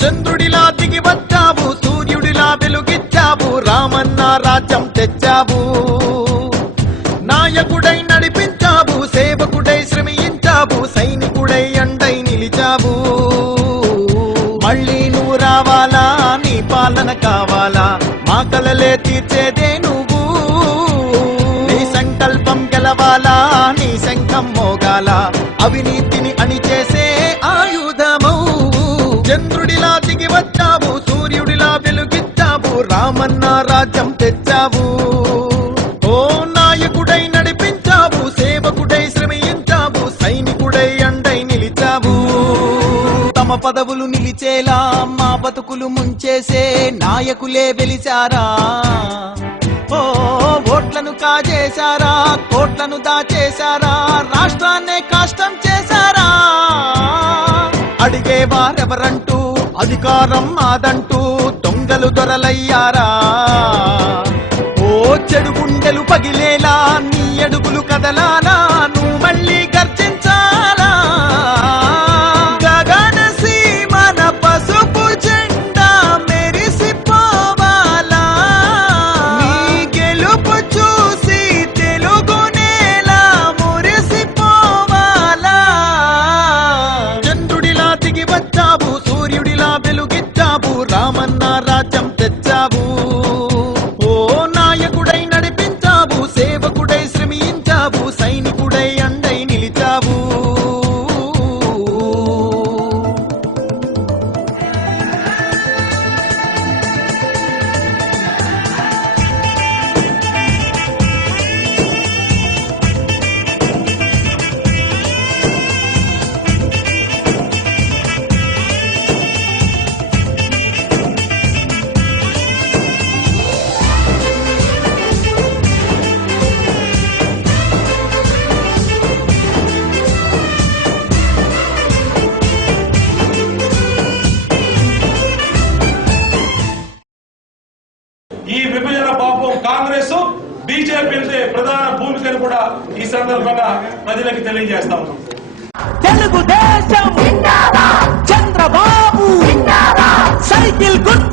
చంద్రుడిలా దిగి వచ్చావు, సూర్యుడిలా వెలుగిచ్చావు, రామన్న రాజ్యం తెచ్చావు. నాయకుడై నడిపించావు, సేవకుడై శ్రమించావు, సైనికుడై అండై నిలిచావు. మళ్ళీ నువ్వు రావాలా, నీ పాలన కావాలా, మా కలలే తీర్చేదే నువ్వు. నీ సంకల్పం గెలవాలా, నీ శంఖం మోగాల, అవినీతిని అణిచేసే ఆయుధమౌ. చంద్రుడిలా దిగి వచ్చావు, సూర్యుడిలా వెలుగిచ్చావు, రామన్న రాజ్యం తెచ్చావు. ఓ నాయకుడై నడిపించావు, సేవకుడై శ్రమించావు, సైనికుడై అండై నిలిచావు. తమ పదవులు నిలిచేలా మా బతుకులు ముంచేసే నాయకులే వెలిచారా. ఓ ఓట్లను కాజేశారా, కోట్లను దాచేశారా, రాష్ట్రాన్నే కష్టం చేశారా. అడిగే వారెవరంటూ అధికారం మాదంటూ దొంగలు దొరలయ్యారా. ఓ చెడు గుండెలు పగిలేలా నీ అడుగులు కదలాలా, నువ్వు మళ్ళీ గర్జించాలా. గగన సీమన పసుపు జెండా మెరిసిపోవాలా, నీ గెలుపు చూసి తెలుగు నేల మురిసిపోవాలా. చంద్రుడిలా దిగి వచ్చావు, సూర్యుడిలా వెలుగిచ్చావు, రామన్న రాజ్యం తెచ్చావు. ఓ నాయకుడై నడిపించావు, సేవకుడై శ్రమించావు, సైనికుడై అండై నిలిచావు. ఈ విభజన పాపం కాంగ్రెస్ బీజేపీ ప్రధాన భూమికను కూడా ఈ సందర్భంగా ప్రజలకు తెలియజేస్తా ఉన్నాం. తెలుగుదేశం చంద్రబాబు సైకిల్ గుర్తు